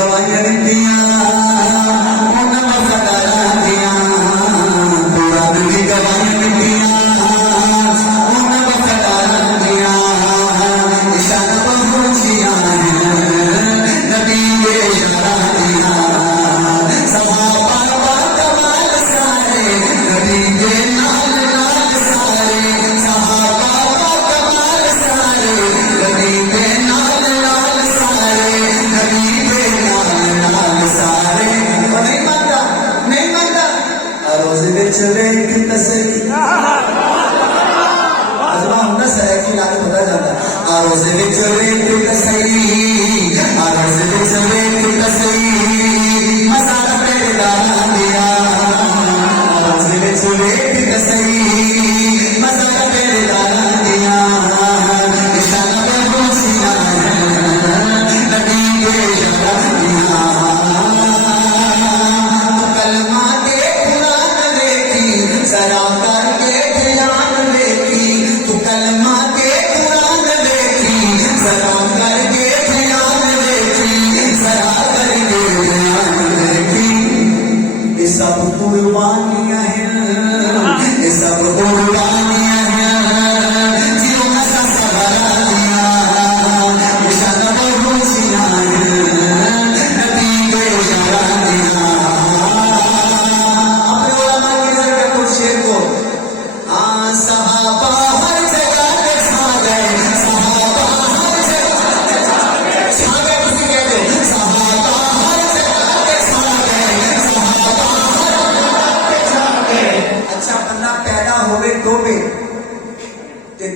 गवाइयां दिया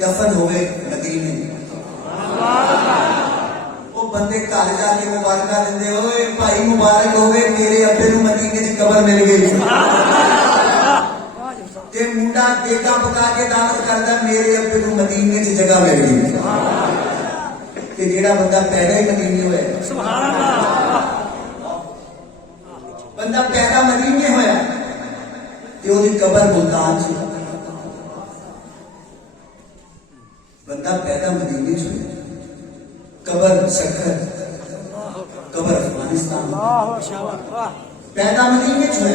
दफन हो गए मदीने वो बंदे घर जाके मुबारक देंगे ओए भाई मुबारक हो गए तेरे अब्बे नूं मदीने च कबर मिल गई ते मुंडा देगा पका के दावत करदा मेरे अब्बे नूं मदीने च जगह मिल गई ते जेड़ा बंदा पैदा ही मदीने होया सुभान अल्लाह बंदा पैदा मदीने होया ते ओदी कबर मुल्तान च बंदा पैदा मदीने से कबर सखर कबर अफगानिस्तान पैदा मदीने से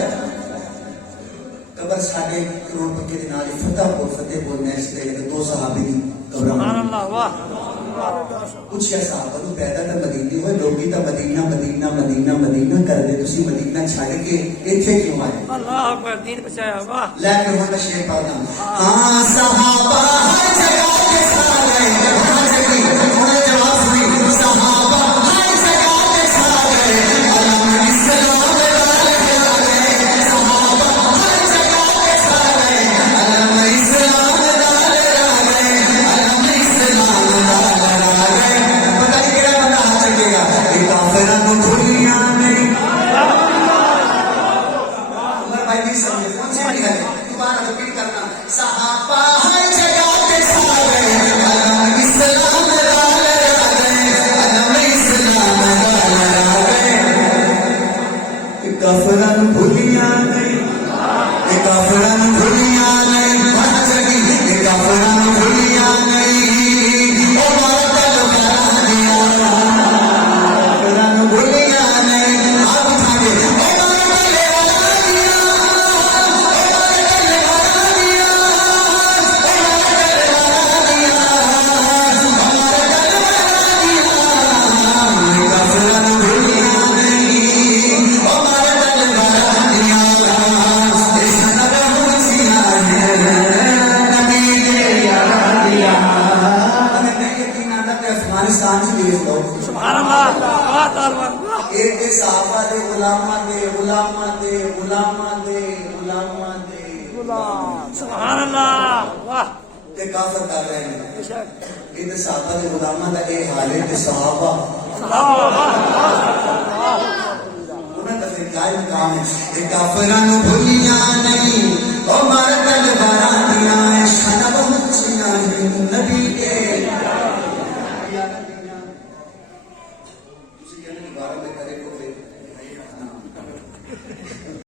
कबर साढ़े करोड़ पक्के के नाल फतेहपुर नेशनल दो सहाबी की कबर कुछ साहब पैदा तो मदीने हुए लोग तो मदीना मदीना मदीना मदीना करते तुसी मदीना छड़ के इत्थे क्यों आए अल्लाह अकबर दीन बचाया वाह लेके हुण मैं शेर पढ़दा हां सहाबा हर जगह के सारे हर जगह जवाब सुनी सहाबा हर जगह के सारे अलम इस्लाम काफिरां नूं भुलिया नहीं ओ मार तलवारां